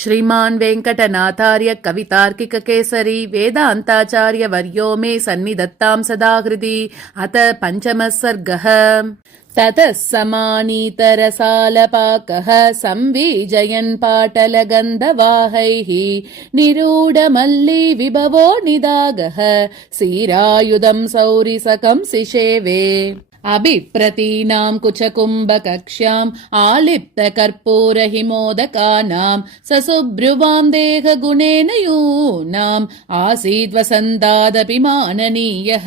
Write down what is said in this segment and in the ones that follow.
श्रीमान् वेङ्कटनाथार्य कवितार्किककेसरी वेदान्ताचार्यवर्यो मे सन्निधत्तां सदा हृदि। अथ पञ्चमः सर्गः। ततः समानीतरसालपाकः संवीजयन् पाटलगन्धवाहैः निरूढमल्ली विभवो निदागः सीरायुधं सौरिसकं सिषेवे। अभिप्रतीनां कुचकुम्भकक्ष्याम् आलिप्तकर्पूरहिमोदकानां ससुब्रुवां देहगुणेन यूनाम् आसीद्वसन्तादपि माननीयः।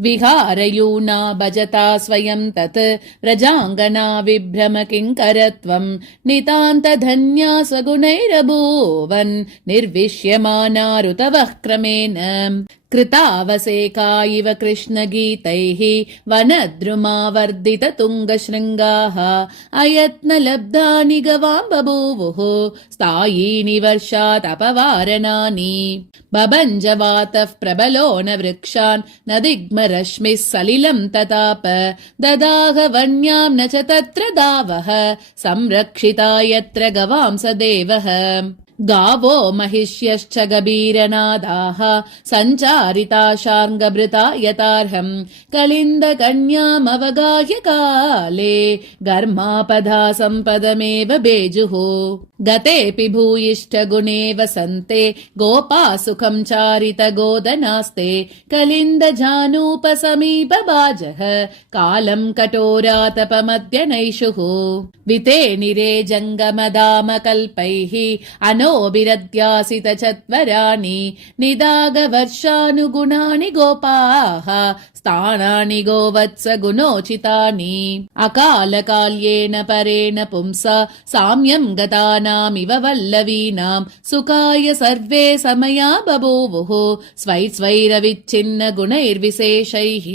विहारयूना भजता स्वयं तत् व्रजाङ्गना विभ्रम किङ्करत्वं नितान्तधन्या स्वगुणैरभूवन् निर्विश्यमाना ऋतवः क्रमेण। कृतावसेका इव कृष्णगीतैः वनद्रुमावर्धित तुङ्गशृङ्गाः अयत्नलब्धानि गवां बभूवुः स्थायीनि वर्षादपवारणानि। बभञ्जवातः प्रबलो न वृक्षान् न दिग्मरश्मिः सलिलं तताप ददाह वन्यां न च तत्र दावः संरक्षिता यत्र गवां स देवः। गावो महिष्यश्च गभीरनादाः सञ्चारिता शार्ङ्गभृता यतार्हम् कलिन्दकन्यामवगाह्य काले घर्मापधा सम्पदमेव बेजुः। गतेऽपि भूयिष्ठगुणे वसन्ते गोपा सुखं चारित गोदनास्ते कलिन्दजानूपसमीपभाजः कालं कठोरातपमद्य विते निरे जङ्गमदामकल्पैः अनोभिरद्यासित चत्वराणि निदागवर्षानुगुणानि गोपाः स्थानानि गोवत्स गुणोचितानि। अकालकाल्येन परेण पुंसा साम्यं गतानामिव वल्लवीनां सुखाय सर्वे समया बभूवुः स्वैरविच्छिन्न गुणैर्विशेषैः।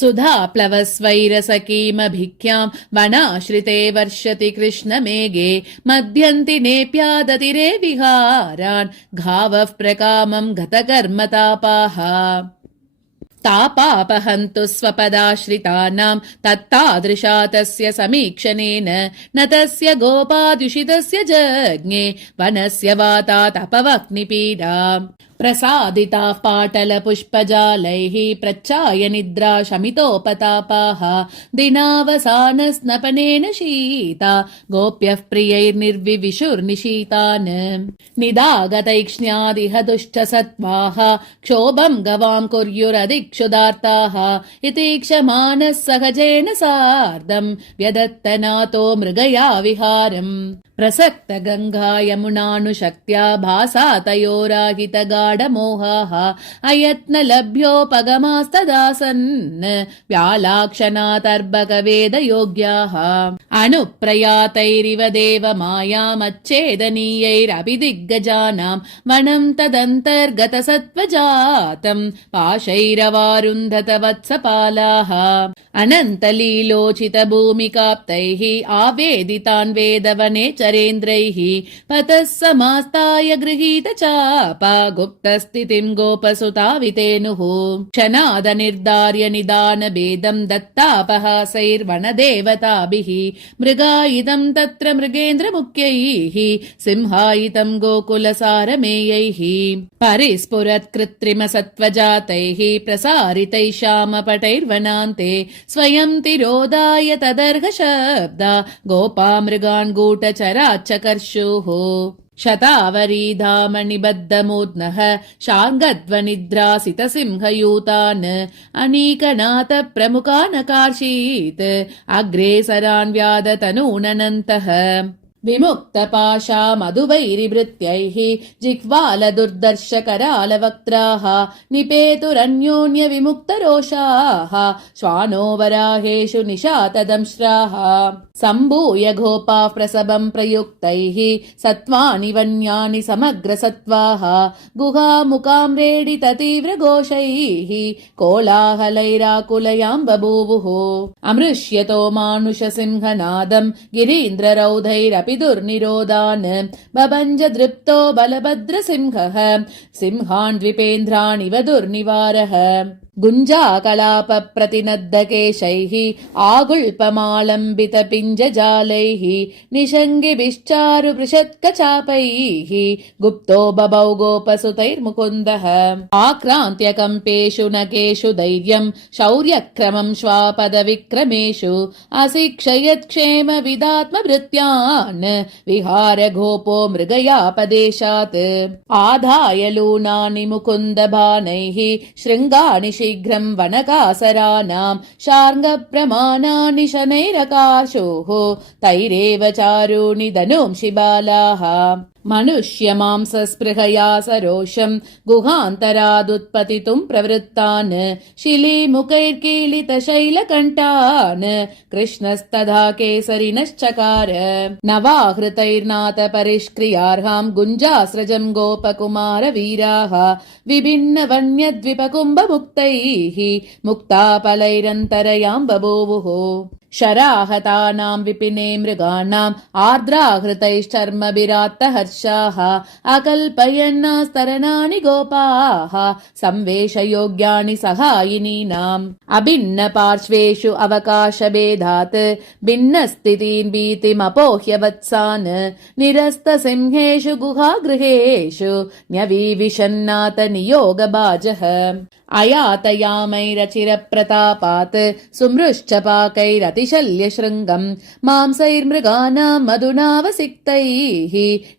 सुधाप्लवस्वैरसकीमभिख्यां वनाश्रिते वर्षति कृष्णमेघे मध्यन्ति नेप्यादतिरे विहारान् घावः प्रकामं गतकर्मतापाः। तापापहन्तु स्वपदाश्रितानां तत्तादृशा तस्य समीक्षणेन न तस्य गोपादुषितस्य जज्ञे वनस्य वातातपवह्निपीडा। प्रसादिताः पाटलपुष्पजालैः प्रच्चाय निद्रा शमितोपतापाः दिनावसानस्नपनेन शीता गोप्यः प्रियैर्निर्विविशुर्निशीतान्। निदागतैक्ष्ण्यादिह दुष्टसत्त्वाः क्षोभं गवां कुर्युरधिक्षुदार्ताः इति क्षमानः सहजेन सार्धं व्यदत्तनातो मृगया विहारम्। प्रसक्त गङ्गा यमुनानुशक्त्या भासा तयोराहित गाढमोहाः अयत्नलभ्योपगमास्तदासन् व्यालाक्षणातर्भकवेदयोग्याः। अनुप्रयातैरिव देवमायामच्छेदनीयैरभिदिग्गजानां वनं तदन्तर्गतसत्त्वजातं पाशैरवारुन्धत वत्सपालाः। अनन्तलीलोचितभूमिकाप्तैः आवेदितान् वेदवने चरेन्द्रैः पतः समास्ताय गृहीत चापा गुप्तस्थितिं गोपसुतावितेनुः। क्षणादनिर्धार्य निदानभेदं दत्तापहासैर्वनदेवताभिः मृगायितं तत्र मृगेन्द्रमुख्यैः सिंहायितं गोकुलसारमेयैः। परिस्फुरत्कृत्रिमसत्त्वजातैः प्रसारितैः श्यामपटैर्वनान्ते स्वयं तिरोधाय तदर्हशब्दा गोपा मृगान् गूढचराच्चकर्षुः। शतावरीधामनिबद्धमूर्ध्नः शार्ङ्गध्वनिद्रासितसिंहयूतान् अनीकनाथ प्रमुखानकार्षीत् अग्रेसरान् व्यादतनूननन्तः। विमुक्तपाशा मधुवैरिवृत्यैः जिह्वालदुर्दर्शकरालवक्त्राः निपेतुरन्योन्य विमुक्तरोषाः श्वानो वराहेषु निशातदंश्राः। सम्भूय गोपाः प्रसभं प्रयुक्तैः सत्त्वानि वन्यानि समग्रसत्त्वाः गुहामुकाम्रेडित तीव्रघोषैः कोलाहलैराकुलयां बभूवुः। अमृष्यतो मानुषसिंहनादं गिरीन्द्ररौधैरपि दुर्निरोधान् बभञ्ज दृप्तो बलभद्रसिंहः सिंहान् द्विपेन्द्राणिव दुर्निवारः। गुञ्जाकलापप्रतिनद्दकेशैः आगुल्पमालम्बितपिञ्जजालैः निषङ्गिभिश्चारुपृषत्कचापैः गुप्तो बभौ गोपसुतैर्मुकुन्दः आक्रान्त्यकम्पेषु नकेषु धैर्यम् शौर्यक्रमम् श्वापदविक्रमेषु अशिक्षयत्क्षेमविदात्मभृत्यान् विहारगोपो मृगयापदेशात् आधाय लूनानि मुकुन्दबाणैः शृङ्गाणि शीघ्रम् वनकासराणाम् शार्ङ्गप्रमाणानि शनैरकाशोः तैरेव चारूणि धनुंषि बालाः मनुष्यमांसस्पृहया सरोषम् गुहान्तरादुत्पतितुम् प्रवृत्तान् शिलीमुखैर्कीलितशैलकण्ठान् कृष्णस्तथा केसरिनश्चकार नवाहृतैर्नाथ परिष्क्रियार्हाम् गुञ्जास्रजम् गोपकुमारवीराः विभिन्नवन्यद्विपकुम्भमुक्तैः मुक्ताफलैरन्तरयाम् बभूवुः शराहतानाम् विपिने मृगाणाम् आर्द्राहृतैश्चर्मभिरात्तहर्षाः अकल्पयन्नास्तरणानि गोपाः संवेशयोग्यानि सहायिनीनाम् अभिन्न पार्श्वेषु अवकाशभेदात् भिन्नस्थितीन् भीतिमपोह्य वत्सान् निरस्तसिंहेषु गुहागृहेषु न्यविविशन्नाथ नियोगबाजः अयातयामैरचिरप्रतापात् सुमृश्चपाकैरतिशल्यशृङ्गम् मांसैर्मृगाणाम् मधुनावसिक्तैः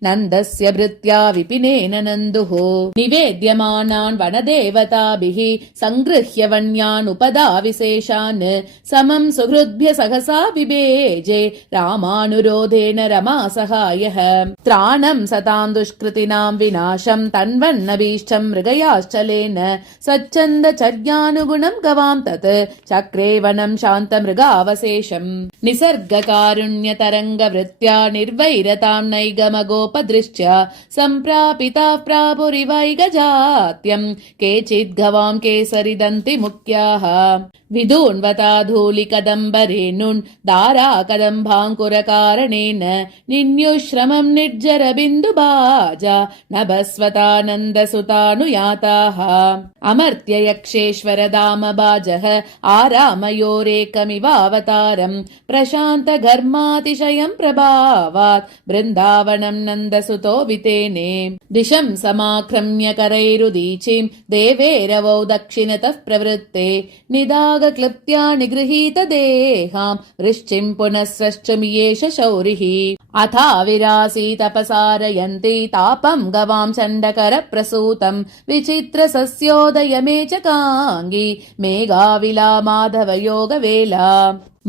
नन्दस्य भृत्या विपिनेन नन्दुः निवेद्यमानान् वनदेवताभिः सङ्गृह्य वन्यान् उपदाविशेषान् समम् सुहृद्भ्य सहसा विभेजे रामानुरोधेन रमासहायः त्राणम् सताम् दुष्कृतिनाम् विनाशम् तन्वन्नभीष्टम् मृगयाश्चलेन सच्चन्दचर्यानुगुणम् गवाम् तत् चक्रे वनम् शान्तमृगावशेषम् निसर्गकारुण्यतरङ्गवृत्त्या निर्वैरताम् नैगमगोपदृष्ट्या सम्प्रापिताः प्रापुरिवैगजात्यम् केचिद्गवाम् केसरिदन्ति मुख्याः विधून्वता धूलिकदम्बरेणुन् दाराकदम्बाङ्कुरकारणेन निन्युश्रमम् निर्जरबिन्दुबाजा नभस्वतानन्दसुतानुयाताः अमर्त्ययक्षेश्वरदामबाजः आरामयोरेकमिवावतारम् प्रशान्तघर्मातिशयम् प्रभावात् बृन्दावनम् नन्दसुतो वितेने दिशम् समाक्रम्य करैरुदीचिम् देवेरवौ दक्षिणतः प्रवृत्ते निदागक्लृप्त्या निगृहीत देहाम् वृश्चिम् पुनः स्रष्टुमियेष शौरिः अथा विरासीतपसारयन्ति तापम् गवाम् चण्डकर प्रसूतम् विचित्र सस्योदयमे च काङ्गी मेघाविला माधवयोगवेला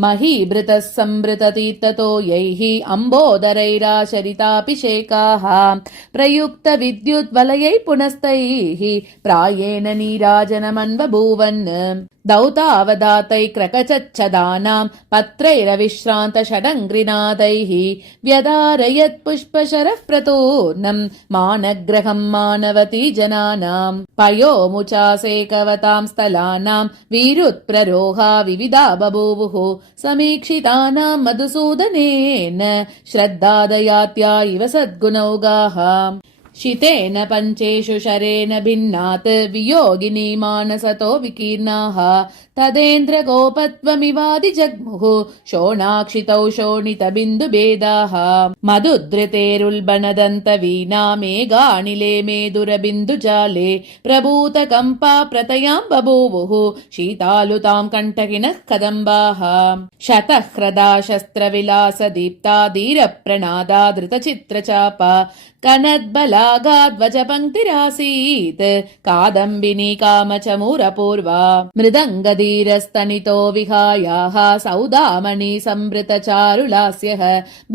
महीभृतः संभृततीर्थतो यैः अम्बोदरैराशरिताभिषेकाः प्रयुक्त विद्युद्वलयैः पुनस्तैः प्रायेण नीराजनमन्वभूवन् दौतावदातैक्रकचच्छदानाम् पत्रैरविश्रान्त षडङ्घ्रिनादैः व्यदारयत् पुष्पशरः प्रतूर्णम् मानग्रहम् मानवती जनानाम् पयोमुचासेकवताम् स्थलानाम् वीरुत्प्ररोहा विविधा बभूवुः समीक्षितानाम् मधुसूदनेन श्रद्धादयात्या इव सद्गुणौगाः शितेन पञ्चेषु शरेण भिन्नात् वियोगिनी मानसतो विकीर्णाः तदेन्द्र गोपत्वमिवादिजग्मुः शोणाक्षितौ शोणितबिन्दुभेदाः मधुधृतेरुल्बणदन्तवीणा मेघानिले मेदुरबिन्दुजाले प्रभूतकम्पा प्रतयाम् बभूवुः शीतालुताम् कण्टकिनः कदम्बाः शतह्रदा शस्त्रविलासदीप्ता धीरप्रणादा धृतचित्रचापा कनद्बलागाद्वजपङ्क्तिरासीत् कादम्बिनी कामचमूरपूर्वा मृदङ्गधीरस्तनितो विहायाः सौदामणि संवृतचारुलास्यः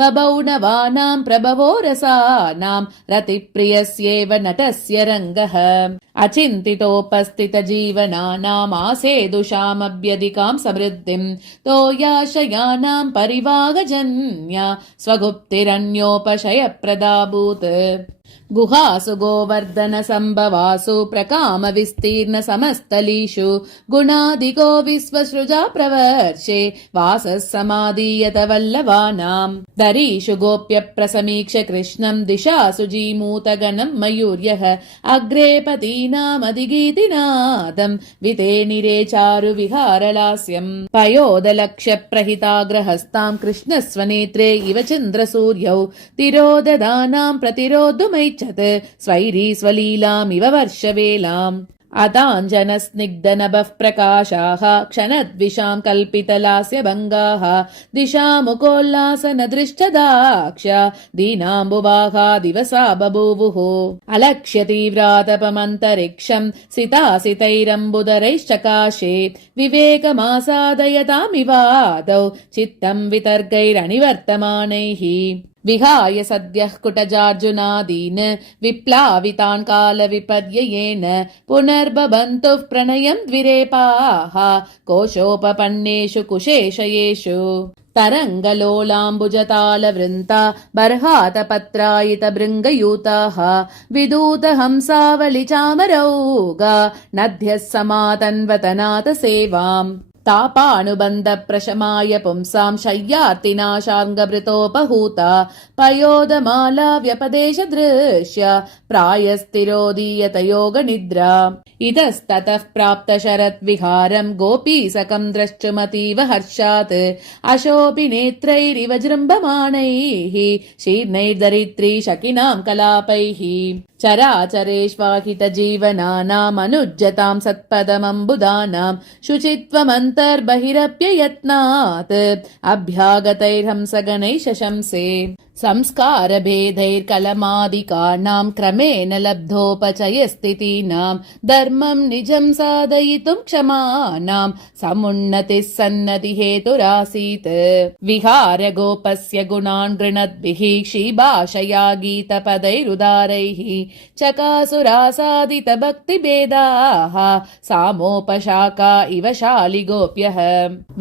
बभौ नवानाम् प्रभवो रसानाम् रतिप्रियस्येव नटस्य रङ्गः अचिन्तितोपस्थितजीवनानाम् आसेदुषामभ्यधिकाम् समृद्धिम् तोयाशयानाम् परिवागजन्या स्वगुप्तिरन्योपशयप्रदाभूत् गुहासु गोवर्धनसम्भवासु प्रकामविस्तीर्णसमस्तलीषु गुणादिको विश्वसृजा प्रवर्षे वासः समादीयत वल्लभानाम् दरीषु गोप्यप्रसमीक्ष्य कृष्णम् दिशासु जीमूतगणम् मयूर्यः अग्रे पतीनामधिगीतिनादम् वितेनिरे चारु विहारलास्यम् पयोदलक्ष्यप्रहिताग्रहस्ताम् कृष्णस्वनेत्रे इव चन्द्रसूर्यौ तिरोददानाम् प्रतिरोद्धुमैच्छत् स्वैरी स्वलीलामिव वर्षवेलाम् अताञ्जनस्निग्धनभः प्रकाशाः क्षणद्विषाम् कल्पितलास्य भङ्गाः दिशामुकोल्लासनदृष्टदाक्ष्या दीनाम्बुवाहा दिवसा बभूवुः अलक्ष्य तीव्रातपमन्तरिक्षम् सितासितैरम्बुदरैश्चकाशे विवेकमासादयतामिवादौ चित्तम् वितर्कैरनिवर्तमानैः विहाय सद्यः कुटजार्जुनादीन् विप्लावितान् कालविपर्ययेन पुनर्बबन्तुः प्रणयम् द्विरेपाः कोशोपपन्नेषु कुशेशयेषु तरङ्गलोलाम्बुजतालवृन्ता बर्हातपत्रायितभृङ्गयूताः विदूतहंसावलिचामरौगा नद्यः समातन्वतनाथ सेवाम् तापानुबन्धप्रशमाय पुंसाम् शय्यार्तिनाशाङ्गभृतोपहूता पयोदमाला व्यपदेशदृश्य प्रायस्तिरोदीयत योगनिद्रा इतस्ततः प्राप्त शरद्विहारम् गोपीसकम् द्रष्टुमतीव हर्षात् अशोपि नेत्रैरिव जृम्भमाणैः शीर्णैर्दरित्री शकिनाम् कलापैः चराचरेष्वाहितजीवनानामनुज्जताम् सत्पदमम्बुदानाम् शुचित्वमन्तर्बहिरप्ययत्नात् अभ्यागतैर्हंसगणैः शशंसे संस्कारभेदैर्कलमादिकानाम् क्रमेण लब्धोपचयस्थितीनाम् धर्मम् निजम् साधयितुम् क्षमानाम् समुन्नतिः सन्नतिहेतुरासीत् विहारगोपस्य गुणान् गृणद्भिः क्षीभाषया गीतपदैरुदारैः चकासुरासादितभक्तिभेदाः सामोपशाखा इव शालिगोप्यः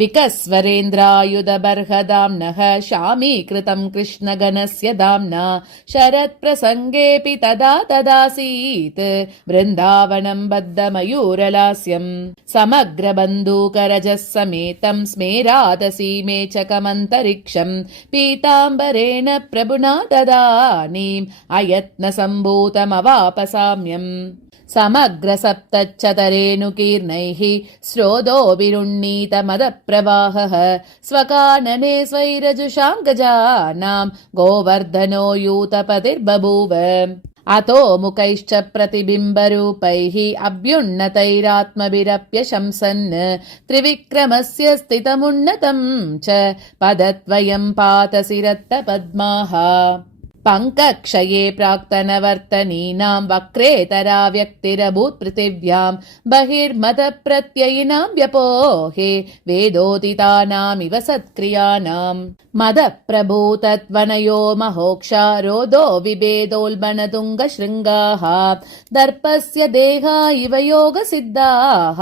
विकस्वरेन्द्रायुधबर्हदाम्नः शामीकृतम् कृष्णगणस्य दाम्ना शरत्प्रसङ्गेऽपि तदा तदासीत् वृन्दावनम् बद्धमयूरलास्यम् समग्रबन्दूकरजः समेतम् स्मेरादसीमेचकमन्तरिक्षम् पीताम्बरेण प्रभुना तदानीम् अयत्नसम्भूतमवापसाम्यम् समग्र सप्तच्चतरेणुकीर्णैः स्रोतोऽभिरुण्णीतमदप्रवाहः स्वकानने स्वैरजुषाम् गजानाम् गोवर्धनो यूतपतिर्बभूव अतो मुखैश्च प्रतिबिम्बरूपैः अभ्युन्नतैरात्मभिरप्यशंसन् त्रिविक्रमस्य स्थितमुन्नतम् च पदद्वयम् पातशिरत्तपद्माः पङ्कक्षये प्राक्तनवर्तनीनाम् वक्रेतरा व्यक्तिरभूत् पृथिव्याम् बहिर्मतप्रत्ययिनाम् व्यपोहे वेदोदितानामिव सत्क्रियाणाम् मदप्रभूतत्वनयो महोक्षा रोदो विभेदोल्बणतुङ्गशृङ्गाः दर्पस्य देहा इव योगसिद्धाः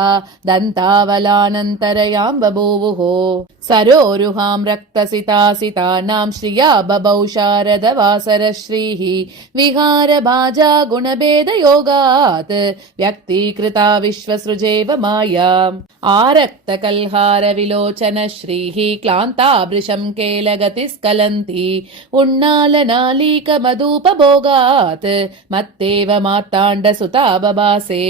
दन्तावलानन्तरयाम् बभूवुः सरोरुहाम् रक्तसितासितानाम् श्रिया बभौ शारदवासरश्रीः विहारभाजा गुणभेदयोगात् व्यक्तीकृता विश्वसृजेव माया आरक्तकल्हारविलोचनश्रीः क्लान्ताभृशम् केलगतिस्खलन्ति उन्नालनालीकमधूपभोगात् मत्तेव मार्ताण्डसुता बभासे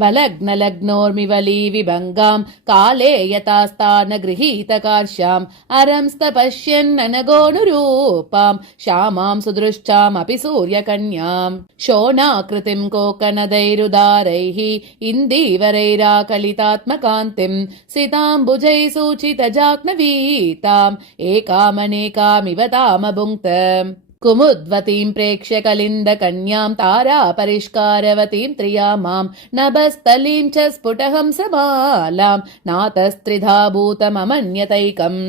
वलग्नलग्नोर्मिवली विभङ्गाम् काले यथास्तान गृहीतकार्श्याम् अरंस्तपश्यन्ननगोऽनुरूपाम् श्यामाम् सुदृष्टामपि सूर्यकन्याम् शोणाकृतिम् कोकनदैरुदारैः इन्दीवरैराकलितात्मकान्तिम् सिताम्बुजैः सूचितजाह्नवीताम् एकामनेकामिव तामभुङ्क्त कुमुद्वतीम् प्रेक्ष्य कलिन्दकन्याम् तारापरिष्कारवतीम् त्रियामाम् नभस्थलीम् च स्फुटहंसमालाम् नातस्त्रिधा भूतममन्यतैकम्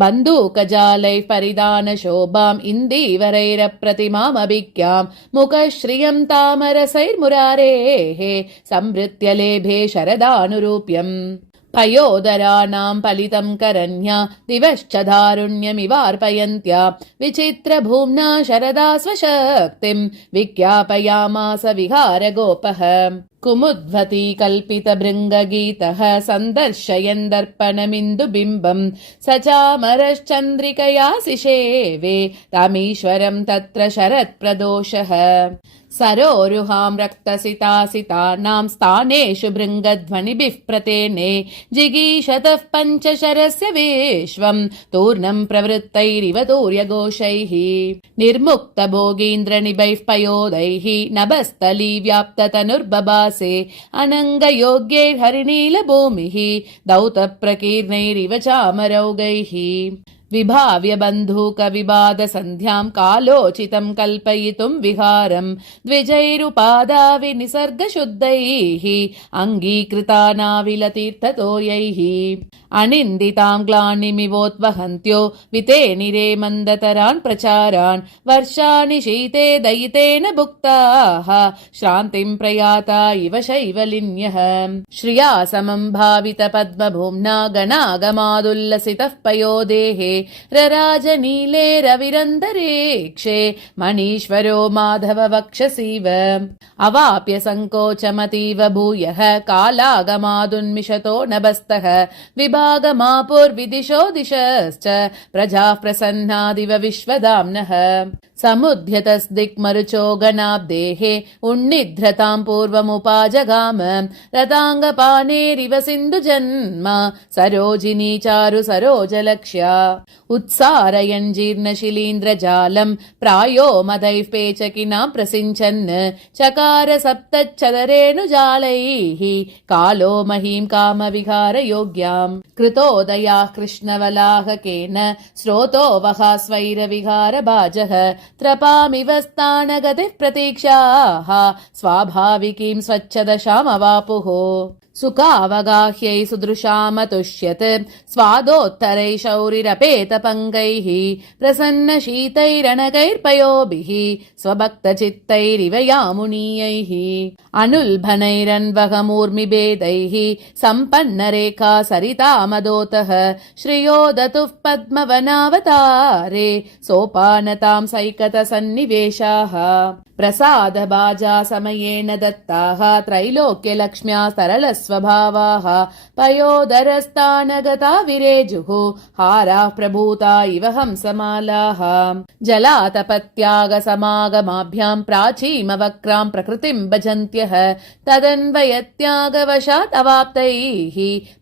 बन्दूकजालैः परिधानशोभाम् इन्दीवरैरप्रतिमामभिज्ञाम् मुखश्रियम् तामरसैर्मुरारेः संवृत्य लेभे शरदानुरूप्यम् पयोदराणां फलितं करण्या दिवश्च दारुण्यमिवार्पयन्त्या विचित्रभूम्ना शरदा स्वशक्तिं विज्ञापयामास विहारगोपः कुमुद्वती कल्पितभृङ्गगीतः सन्दर्शयन् दर्पणमिन्दुबिम्बं स चामरश्चन्द्रिकया सिषेवे तमीश्वरं तत्र शरत्प्रदोषः सरोरुहां रक्तसितासितानां स्थानेषु भृङ्गध्वनिभिः प्रतेने जिगीषतः पञ्चशरस्य विश्वं तूर्णं प्रवृत्तैरिव तूर्यघोषैः निर्मुक्तभोगीन्द्रनिभैः पयोदैः नभस्थली व्याप्ततनुर्बभासे अनङ्गयोग्यैर्हरिणीलभूमिः दौतप्रकीर्णैरिव चामरौगैः विभाव्य बन्धूकविबाधसन्ध्यां कालोचितं कल्पयितुं विहारं द्विजैरुपादा विनिसर्गशुद्धैः अङ्गीकृतानाविलतीर्थतोयैः अनिन्दितां ग्लानिमिवोद्वहन्त्यो वितेनिरे मन्दतरान् प्रचारान् वर्षाणि शीते दयितेन भुक्ताः श्रान्तिं प्रयाता इव शैवलिन्यः श्रिया समं भावितपद्मभूम्ना गणागमादुल्लसितः पयोदेहे रराजनीले रविरन्दरेक्षे मणीश्वरो माधव वक्षसीव अवाप्य सङ्कोचमतीव भूयः कालागमादुन्मिषतो नभस्तः विभागमापुर्विदिशो दिशश्च प्रजाः प्रसन्नादिव विश्वदाम्नः समुद्यतस्दिक्मरुचो गणाब्देः उन्निध्रतां पूर्वमुपाजगाम रताङ्गपानेरिव सिन्धुजन्म सरोजिनी चारु सरोजलक्ष्या उत्सारयन् जीर्णशिलीन्द्रजालं प्रायो मदैः पेचकिनां प्रसिञ्चन् चकार सप्तच्छदरेणुजालैः कालो महीं कामविहारयोग्याम् कृतोदयाः कृष्णवलाहकेन स्रोतो वहा स्वैरविहारभाजः त्रपामिव स्थानगतिः प्रतीक्षाः स्वाभाविकीं स्वच्छदशामवापुः सुखावगाह्यै सुदृशामतुष्यत् स्वादोत्तरैः शौरिरपेतपङ्गैः प्रसन्नशीतैरणकैर्पयोभिः स्वभक्तचित्तैरिव यामुनीयैः अनुल्भनैरन्वहमूर्मिभेदैः सम्पन्नरेखा सरितामदोतः श्रियो दतुः पद्मवनावतारे सोपानतां सैकतसन्निवेशाः प्रसादभाजा समयेन दत्ताः त्रैलोक्यलक्ष्म्या सरलस्वभावाः पयोदरस्थानगता विरेजुः हाराः प्रभूता इव हंसमालाः जलातपत्यागसमागमाभ्यां प्राचीमवक्रां प्रकृतिं भजन्त्यः तदन्वयत्यागवशात् अवाप्तैः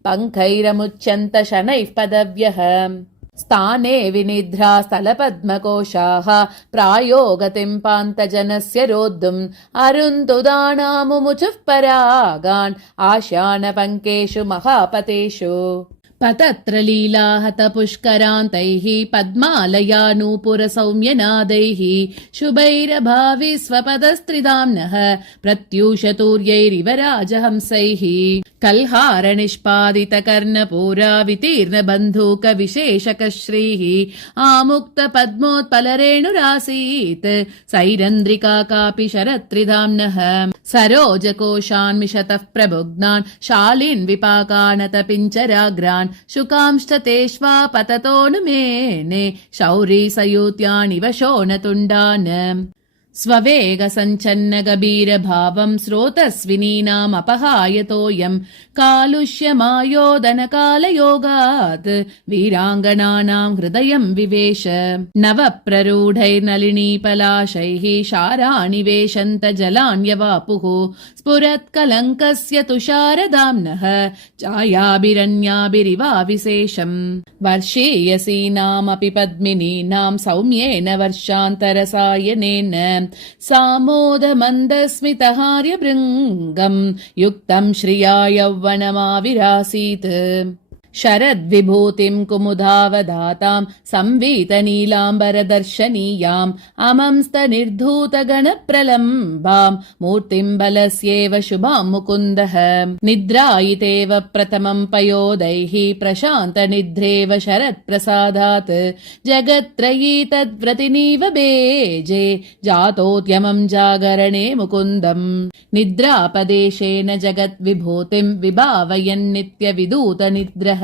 पङ्खैरमुच्यन्त शनैः पदव्यः स्थाने विनिद्रा स्थलपद्मकोशाः प्रायो गतिं पान्तजनस्य रोद्धुम् अरुन्धुदानामुमुचुः परागान् आशानपङ्केषु महापतेषु पतत्र लीलाहत पुष्करान्तैः पद्मालयानूपुरसौम्यनादैः शुभैरभावि स्वपदस्त्रिदाम्नः प्रत्यूषतूर्यैरिव राजहंसैः कल्हारनिष्पादितकर्णपूरा वितीर्णबन्धूकविशेषकश्रीः आमुक्तपद्मोत्पलरेणुरासीत् सैरन्द्रिका कापि शरत्रिदाम्नः सरोजकोशान्मिषतः प्रभुग्नान् शालीन् विपाकानतपिञ्चराग्रान् शुकांश्च तेष्वा पततोऽनुमेने शौरी सयूत्यानिव शोणतुण्डान् स्ववेगसञ्चन्नगभीरभावं स्रोतस्विनीनामपहायतोऽयं कालुष्यमायोदनकालयोगात् वीराङ्गनानां हृदयं विवेश नवप्ररूढैर्नलिनीपलाशैः शाराणि वेशन्त जलान्यवापुः स्फुरत्कलङ्कस्य तुषारदाम्नः छायाभिरन्याभिरिवाविशेषम् वर्षीयसीनामपि पद्मिनीनां सौम्येन वर्षान्तरसायनेन सामोदमन्दस्मितहार्यभृङ्गम् युक्तं श्रिया यौवनमाविरासीत् शरद्विभूतिं कुमुदावदातां संवीतनीलाम्बरदर्शनीयाम् अमंस्तनिर्धूतगणप्रलम्बाम् मूर्तिं बलस्येव शुभां मुकुन्दः निद्रायितेव प्रथमं पयोदैः प्रशान्तनिद्रेव शरत्प्रसादात् जगत्त्रयी तद्व्रतिनीव बेजे जातोद्यमं जागरणे मुकुन्दम् निद्रापदेशेन जगद्विभूतिं विभावयन्नित्यविदूतनिद्रः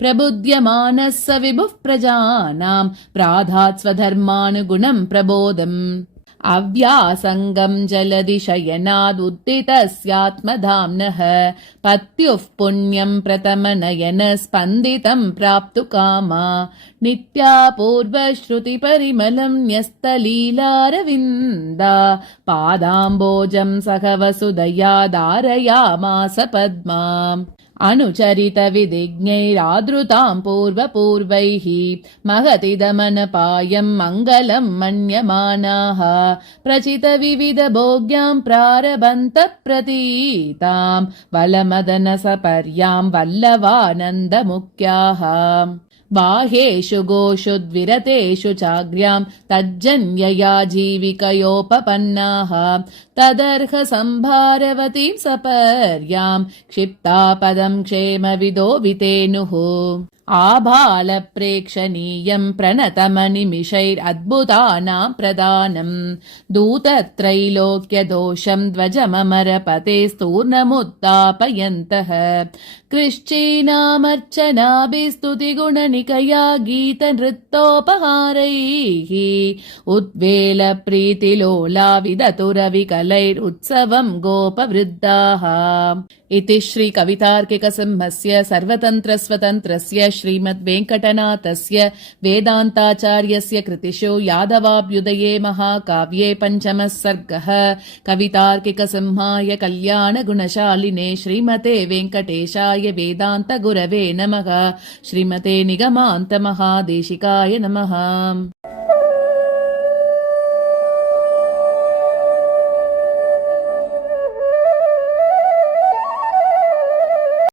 प्रबुध्यमानः स विभुः प्रजानां प्राधात् स्वधर्मानुगुणं प्रबोधम् अव्यासङ्गं जलदिशयनादुद्दितस्यात्मधाम्नः पत्युः पुण्यं प्रथमनयन स्पन्दितं प्राप्तु कामा नित्या पूर्वश्रुतिपरिमलं न्यस्तलीलारविन्दा पादाम्बोजं सह वसुदया धारयामास पद्माम् अनुचरितविधिज्ञैरादृतां पूर्वपूर्वैः महतिदमनपायं मङ्गलं मन्यमानाः प्रचितविविधभोग्यां प्रारभन्तः प्रतीतां वलमदनसपर्यां वल्लवानन्दमुख्याः बाह्येषु गोषु द्विरतेषु चाग्र्यां तज्जन्यया जीविकयोपपन्नाः तदर्हसम्भारवतीं सपर्यां क्षिप्तापदं क्षेमविदो वितेनुः आभालप्रेक्षणीयं प्रणतमनिमिषैरद्भुतानां प्रदानम् दूतत्रैलोक्यदोषं ध्वजममरपते स्तूर्णमुत्थापयन्तः कृश्चीनामर्चनाभिस्तुतिगुणनिकया गीतनृत्तोपहारैः उद्वेलप्रीतिलोला विदतुरविकलैरुत्सवं गोपवृद्धाः इति श्रीकवितार्किकसिंहस्य सर्वतन्त्रस्वतन्त्रस्य श्रीमद्वेङ्कटनाथस्य वेदान्ताचार्यस्य कृतिषु यादवाभ्युदये महाकाव्ये पञ्चमः सर्गः कवितार्किकसिंहाय कल्याणगुणशालिने श्रीमते वेङ्कटेशाय वेदान्तगुरवे नमः। श्रीमते निगमान्तमहादेशिकाय नमः।